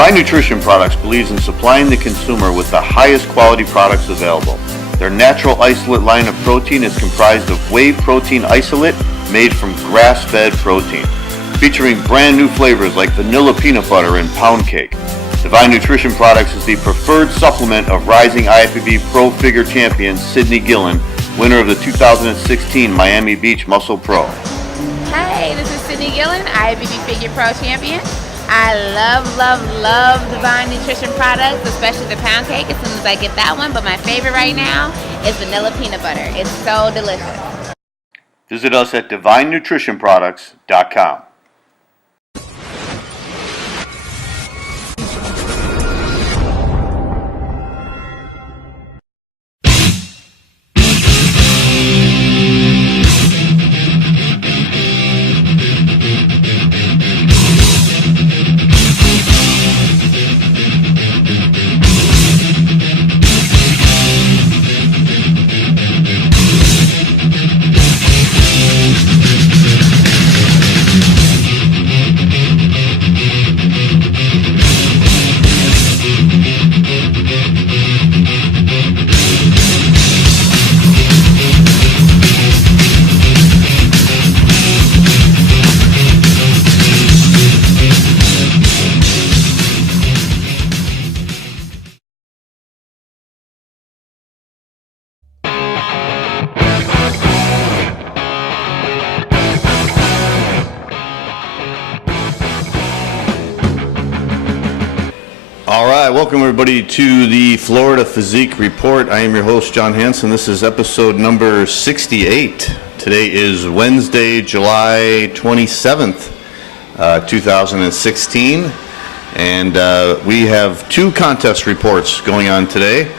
Divine Nutrition Products believes in supplying the consumer with the highest quality products available. Their natural isolate line of protein is comprised of whey protein isolate made from grass-fed protein, featuring brand new flavors like vanilla peanut butter and pound cake. Divine Nutrition Products is the preferred supplement of rising IFBB Pro Figure champion Sydney Gillen, winner of the 2016 Miami Beach Muscle Pro. Hey, this is Sydney Gillen, IFBB Figure Pro champion. I love Divine Nutrition Products, especially the pound cake as soon as I get that one, but my favorite right now is vanilla peanut butter. It's so delicious. Visit us at divinenutritionproducts.com. Welcome everybody to the Florida Physique Report. I am your host, John Hansen. This is episode number 68. Today is Wednesday, July 27th, 2016. And we have two contest reports going on today.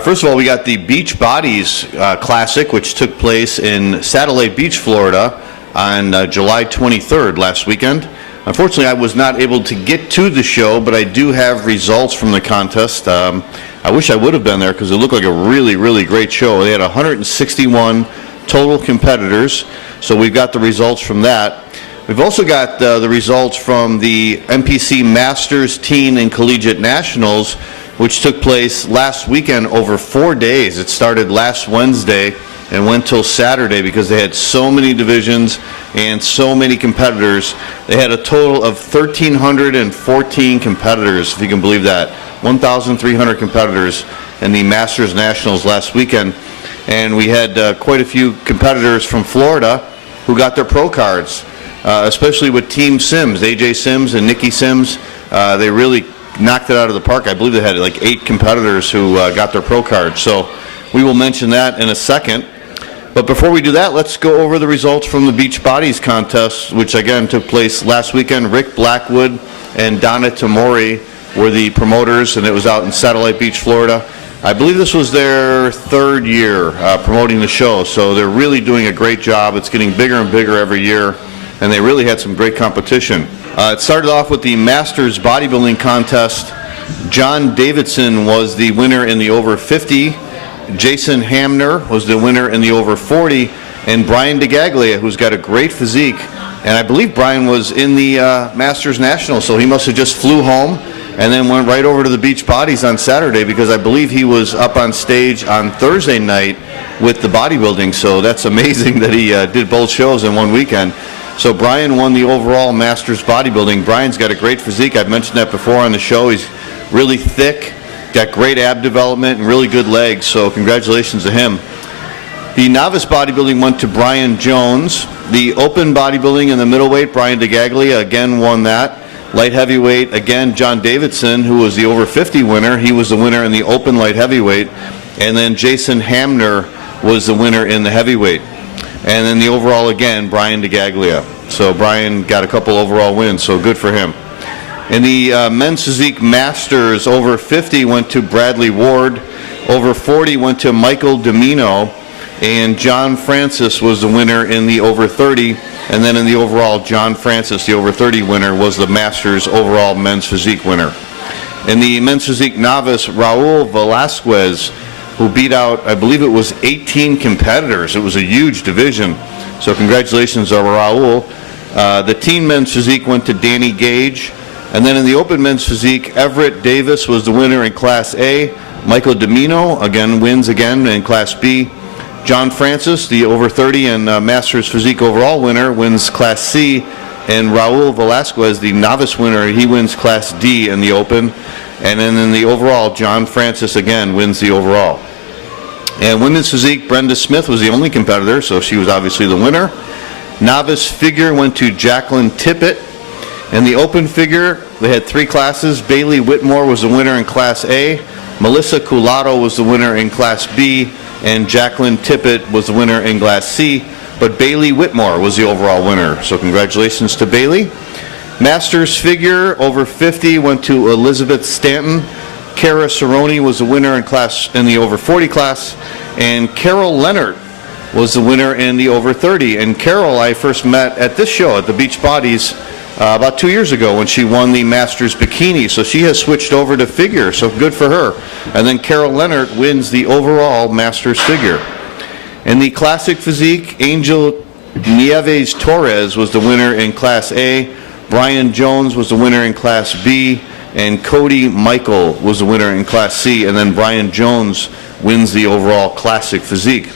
First of all, we got the Beach Bodies Classic, which took place in Satellite Beach, Florida on July 23rd, last weekend. Unfortunately, I was not able to get to the show, but I do have results from the contest. I wish I would have been there because it looked like a really great show. They had 161 total competitors, so we've got the results from that. We've also got the results from the NPC Masters, Teen, and Collegiate Nationals, which took place last weekend over 4 days. It started last Wednesday and went till Saturday because they had so many divisions and so many competitors. They had a total of 1,314 competitors, if you can believe that. 1,300 competitors in the Masters Nationals last weekend. And we had quite a few competitors from Florida who got their pro cards, especially with Team Sims, AJ Sims and Nikki Sims. They really knocked it out of the park. I believe they had like 8 competitors who got their pro cards. So we will mention that in a second. But before we do that, let's go over the results from the Beach Bodies contest, which again took place last weekend. Rick Blackwood and Donna Tamori were the promoters, and it was out in Satellite Beach, Florida. I believe this was their 3rd year promoting the show, so they're really doing a great job. It's getting bigger and bigger every year, and they really had some great competition. It started off with the Masters bodybuilding contest. John Davidson was the winner in the over 50. Jason Hamner was the winner in the over 40, and Brian DeGaglia, who's got a great physique, and I believe Brian was in the Masters National, so he must have just flew home and then went right over to the Beach Bodies on Saturday, because I believe he was up on stage on Thursday night with the bodybuilding, so that's amazing that he did both shows in one weekend. So Brian won the overall Masters bodybuilding. Brian's got a great physique. I've mentioned that before on the show. He's really thick, got great ab development and really good legs, so congratulations to him. The novice bodybuilding went to Brian Jones. The open bodybuilding in the middleweight, Brian DeGaglia again won that. Light heavyweight, again, John Davidson, who was the over 50 winner. He was the winner in the open light heavyweight. And then Jason Hamner was the winner in the heavyweight. And then the overall, again, Brian DeGaglia. So Brian got a couple overall wins, so good for him. In the Men's Physique Masters, over 50 went to Bradley Ward. Over 40 went to Michael Domino. And John Francis was the winner in the over 30. And then in the overall, John Francis, the over 30 winner, was the Masters overall Men's Physique winner. In the Men's Physique Novice, Raul Velasquez, who beat out, I believe it was 18 competitors. It was a huge division. So congratulations to Raul. The Teen Men's Physique went to Danny Gage. And then in the open men's physique, Everett Davis was the winner in Class A. Michael Domino, again, wins again in Class B. John Francis, the over 30 and Masters Physique overall winner, wins Class C. And Raul Velasquez, the novice winner, he wins Class D in the open. And then in the overall, John Francis again wins the overall. And women's physique, Brenda Smith was the only competitor, so she was obviously the winner. Novice figure went to Jacqueline Tippett. In the open figure, they had 3 classes. Bailey Whitmore was the winner in Class A. Melissa Culato was the winner in Class B. And Jacqueline Tippett was the winner in Class C. But Bailey Whitmore was the overall winner. So congratulations to Bailey. Masters figure over 50 went to Elizabeth Stanton. Kara Cerrone was the winner in the over 40 class. And Carol Leonard was the winner in the over 30. And Carol I first met at this show at the Beach Bodies about 2 years ago when she won the Masters Bikini. So she has switched over to figure, so good for her. And then Carol Leonard wins the overall Masters figure. In the Classic Physique, Angel Nieves Torres was the winner in Class A. Brian Jones was the winner in Class B. And Cody Michael was the winner in Class C. And then Brian Jones wins the overall Classic Physique.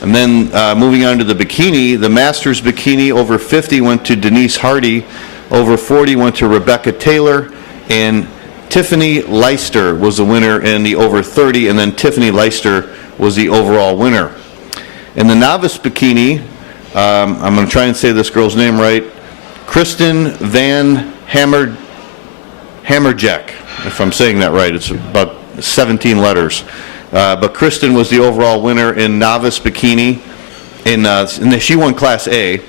And then moving on to the bikini, the Masters Bikini over 50 went to Denise Hardy. Over 40 went to Rebecca Taylor. And Tiffany Leister was the winner in the over 30. And then Tiffany Leister was the overall winner. In the novice bikini, I'm going to try and say this girl's name right, Kristen Van Hammerjack, if I'm saying that right. It's about 17 letters. But Kristen was the overall winner in novice bikini. And she won Class A.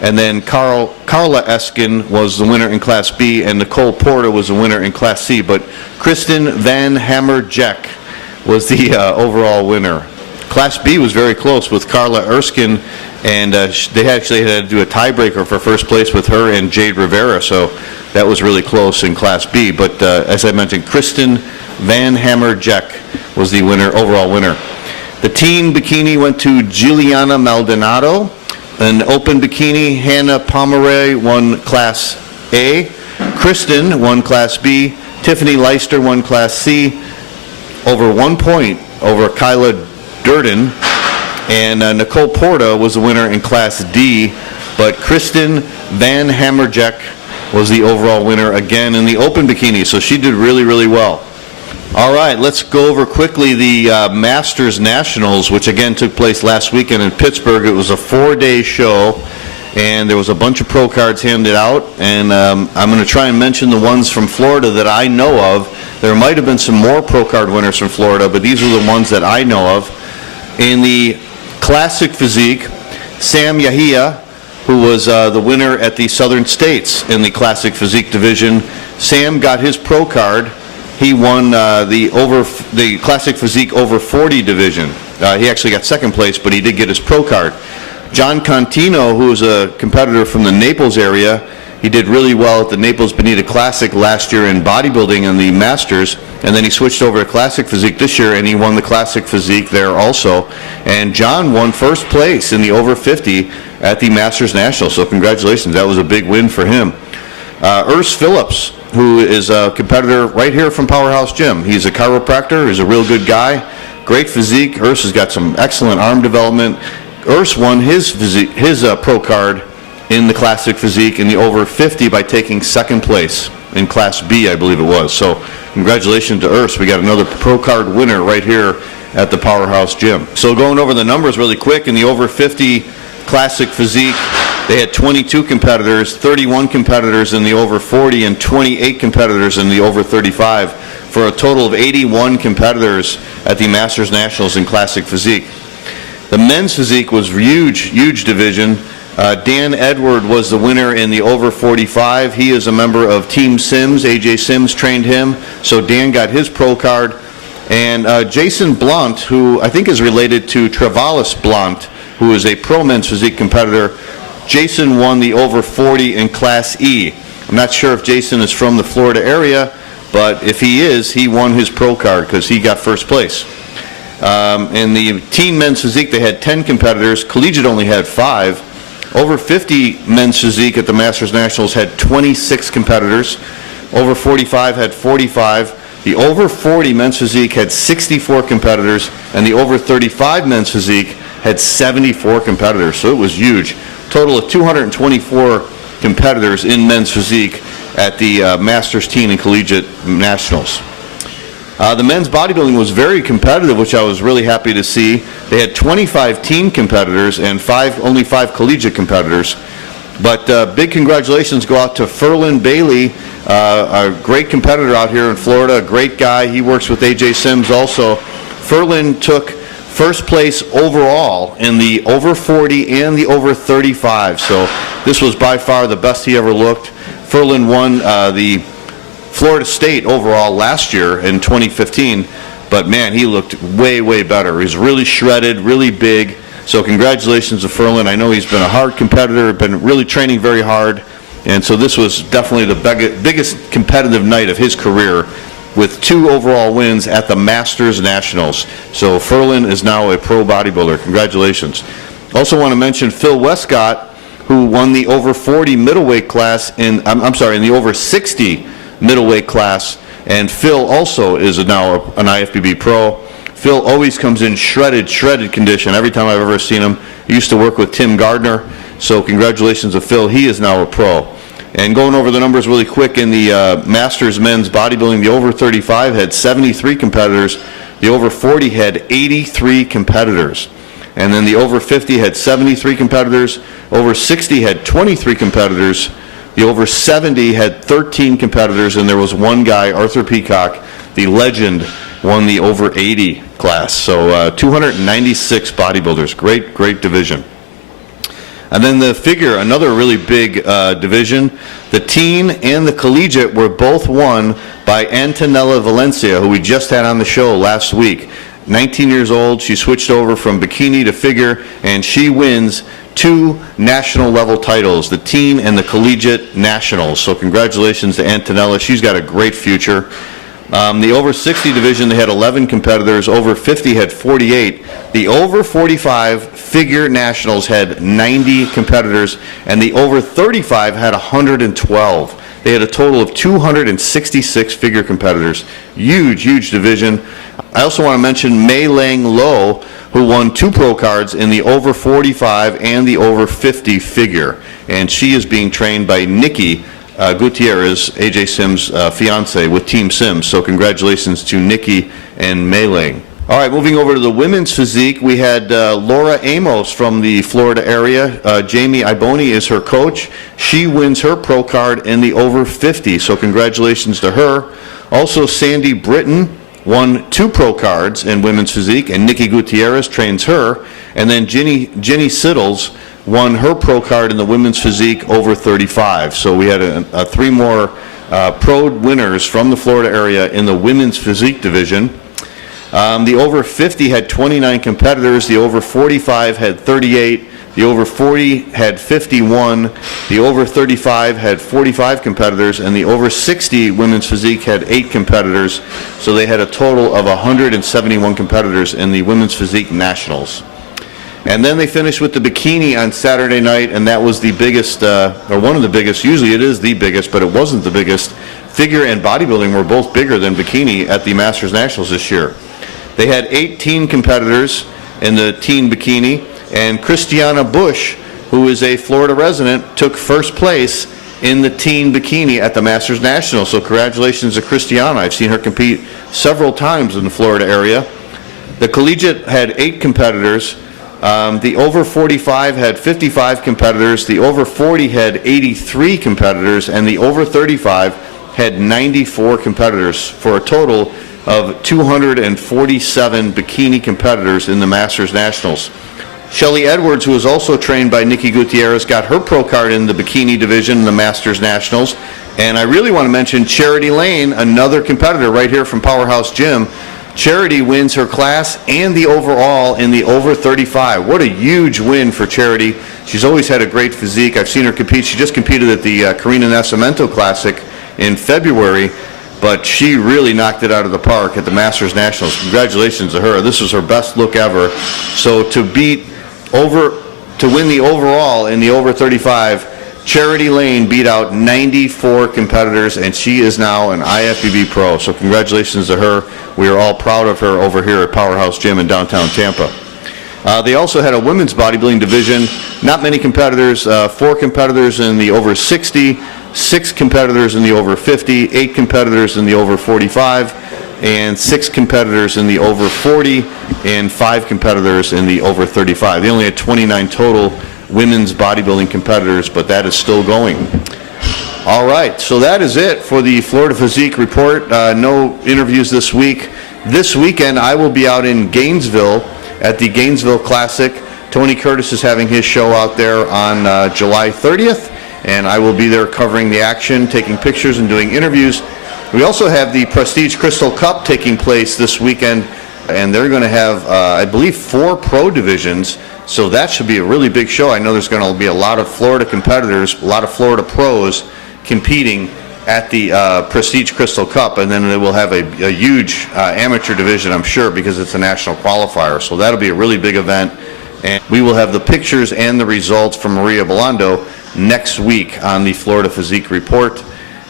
And then Carla Eskin was the winner in Class B. And Nicole Porter was the winner in Class C. But Kristen Van Hammerjack was the overall winner. Class B was very close with Carla Erskine. And they actually had to do a tiebreaker for first place with her and Jade Rivera. So that was really close in Class B. But as I mentioned, Kristen Van Hammerjack was the winner, overall winner. The teen bikini went to Giuliana Maldonado. An open bikini, Hannah Pomeroy won Class A. Kristen won Class B. Tiffany Leister won Class C. Over 1 point over Kyla Durden. And Nicole Porta was the winner in Class D. But Kristen Van Hammerjack was the overall winner again in the open bikini. So she did really, really well. All right, let's go over quickly the Masters Nationals, which again took place last weekend in Pittsburgh. It was a 4-day show, and there was a bunch of pro cards handed out. And I'm going to try and mention the ones from Florida that I know of. There might have been some more pro card winners from Florida, but these are the ones that I know of. In the Classic Physique, Sam Yahia, who was the winner at the Southern States in the Classic Physique division. Sam got his pro card. He won the Classic Physique over 40 division. He actually got second place, but he did get his pro card. John Contino, who was a competitor from the Naples area, he did really well at the Naples Bonita Classic last year in bodybuilding and the Masters, and then he switched over to Classic Physique this year, and he won the Classic Physique there also. And John won first place in the over 50 at the Masters National, so congratulations. That was a big win for him. Urs Phillips, who is a competitor right here from Powerhouse Gym. He's a chiropractor. He's a real good guy. Great physique. Urs has got some excellent arm development. Urs won his pro card in the Classic Physique in the over 50 by taking second place in Class B, I believe it was. So congratulations to Urs. We got another pro card winner right here at the Powerhouse Gym. So going over the numbers really quick, in the over 50 Classic Physique, they had 22 competitors, 31 competitors in the over 40, and 28 competitors in the over 35, for a total of 81 competitors at the Masters Nationals in Classic Physique. The men's physique was huge division. Dan Edward was the winner in the over 45. He is a member of Team Sims. AJ Sims trained him, so Dan got his pro card. And Jason Blunt, who I think is related to Travalis Blunt, who is a pro men's physique competitor, Jason won the over 40 in Class E. I'm not sure if Jason is from the Florida area, but if he is, he won his pro card because he got first place. In the teen men's physique, they had 10 competitors. Collegiate only had 5. Over 50 men's physique at the Masters Nationals had 26 competitors. Over 45 had 45. The over 40 men's physique had 64 competitors, and the over 35 men's physique had 74 competitors, so it was huge. Total of 224 competitors in men's physique at the Masters Teen and Collegiate Nationals. The men's bodybuilding was very competitive, which I was really happy to see. They had 25 teen competitors and only 5 collegiate competitors. But big congratulations go out to Ferlin Bailey, a great competitor out here in Florida, a great guy. He works with AJ Sims also. Ferlin took first place overall in the over 40 and the over 35. So this was by far the best he ever looked. Ferlin won the Florida State overall last year in 2015, but man, he looked way, way better. He's really shredded, really big. So congratulations to Ferlin. I know he's been a hard competitor, been really training very hard, and so this was definitely the biggest competitive night of his career, with 2 overall wins at the Masters Nationals. So Ferlin is now a pro bodybuilder. Congratulations. Also want to mention Phil Westcott, who won the over 40 middleweight class in the over 60 middleweight class, and Phil also is now an IFBB pro. Phil always comes in shredded condition every time I've ever seen him. He used to work with Tim Gardner, so congratulations to Phil. He is now a pro. And going over the numbers really quick, in the Masters men's bodybuilding, the over 35 had 73 competitors, the over 40 had 83 competitors, and then the over 50 had 73 competitors, over 60 had 23 competitors, the over 70 had 13 competitors, and there was one guy, Arthur Peacock, the legend, won the over 80 class. So 296 bodybuilders. Great division. And then the figure, another really big division. The teen and the collegiate were both won by Antonella Valencia, who we just had on the show last week. 19 years old, she switched over from bikini to figure, and she wins 2 national level titles, the teen and the collegiate nationals. So congratulations to Antonella. She's got a great future. The over 60 division, they had 11 competitors. Over 50 had 48. The over 45 figure nationals had 90 competitors, and the over 35 had 112. They had a total of 266 figure competitors. Huge division. I also want to mention Mei Lang Lo, who won 2 pro cards in the over 45 and the over 50 figure. And she is being trained by Nikki Gutierrez, AJ Sims' fiance with Team Sims. So congratulations to Nikki and Mei Lang. All right, moving over to the women's physique, we had Laura Amos from the Florida area. Jamie Iboni is her coach. She wins her pro card in the over 50, so congratulations to her. Also, Sandy Britton won 2 pro cards in women's physique, and Nikki Gutierrez trains her. And then Jenny Siddles won her pro card in the women's physique over 35. So we had 3 more pro winners from the Florida area in the women's physique division. The over 50 had 29 competitors, the over 45 had 38, the over 40 had 51, the over 35 had 45 competitors, and the over 60 women's physique had 8 competitors. So they had a total of 171 competitors in the women's physique nationals. And then they finished with the bikini on Saturday night, and that was the biggest, or one of the biggest. Usually it is the biggest, but it wasn't the biggest. Figure and bodybuilding were both bigger than bikini at the Masters Nationals this year. They had 18 competitors in the teen bikini, and Christiana Bush, who is a Florida resident, took first place in the teen bikini at the Masters Nationals. So congratulations to Christiana. I've seen her compete several times in the Florida area. The collegiate had 8 competitors. The over 45 had 55 competitors, the over 40 had 83 competitors, and the over 35 had 94 competitors, for a total of 247 bikini competitors in the Masters Nationals. Shelly Edwards, who was also trained by Nikki Gutierrez, got her pro card in the bikini division in the Masters Nationals. And I really want to mention Charity Lane, another competitor right here from Powerhouse Gym. Charity wins her class and the overall in the over 35. What a huge win for Charity. She's always had a great physique. I've seen her compete. She just competed at the Karina Nascimento Classic in February, but she really knocked it out of the park at the Masters Nationals. Congratulations to her. This was her best look ever. So to win the overall in the over 35, Charity Lane beat out 94 competitors, and she is now an IFBB pro. So congratulations to her. We are all proud of her over here at Powerhouse Gym in downtown Tampa. They also had a women's bodybuilding division. Not many competitors, 4 competitors in the over 60, 6 competitors in the over 50, 8 competitors in the over 45, and 6 competitors in the over 40, and 5 competitors in the over 35. They only had 29 total women's bodybuilding competitors, but that is still going. All right, so that is it for the Florida Physique Report. No interviews this week. This weekend, I will be out in Gainesville at the Gainesville Classic. Tony Curtis is having his show out there on July 30th, and I will be there covering the action, taking pictures and doing interviews. We also have the Prestige Crystal Cup taking place this weekend, and they're going to have, I believe, 4 pro divisions, so that should be a really big show. I know there's going to be a lot of Florida competitors, a lot of Florida pros competing at the Prestige Crystal Cup, and then they will have a huge amateur division, I'm sure, because it's a national qualifier. So that'll be a really big event, and we will have the pictures and the results from Maria Belando next week on the Florida Physique Report.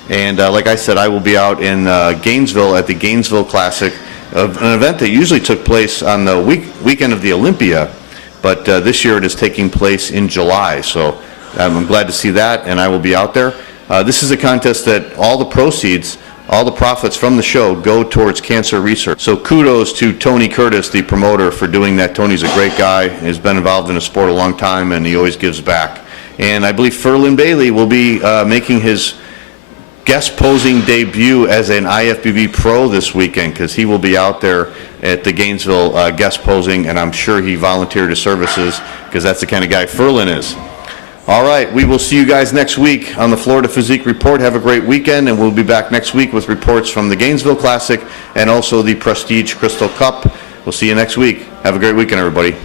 And like I said, I will be out in Gainesville at the Gainesville Classic, an event that usually took place on the weekend of the Olympia, but this year it is taking place in July. So I'm glad to see that, and I will be out there. This is a contest that all the proceeds, all the profits from the show go towards cancer research. So kudos to Tony Curtis, the promoter, for doing that. Tony's a great guy. He's been involved in the sport a long time, and he always gives back. And I believe Ferlin Bailey will be making his guest posing debut as an IFBB pro this weekend, because he will be out there at the Gainesville guest posing, and I'm sure he volunteered his services because that's the kind of guy Ferlin is. All right, we will see you guys next week on the Florida Physique Report. Have a great weekend, and we'll be back next week with reports from the Gainesville Classic and also the Prestige Crystal Cup. We'll see you next week. Have a great weekend, everybody.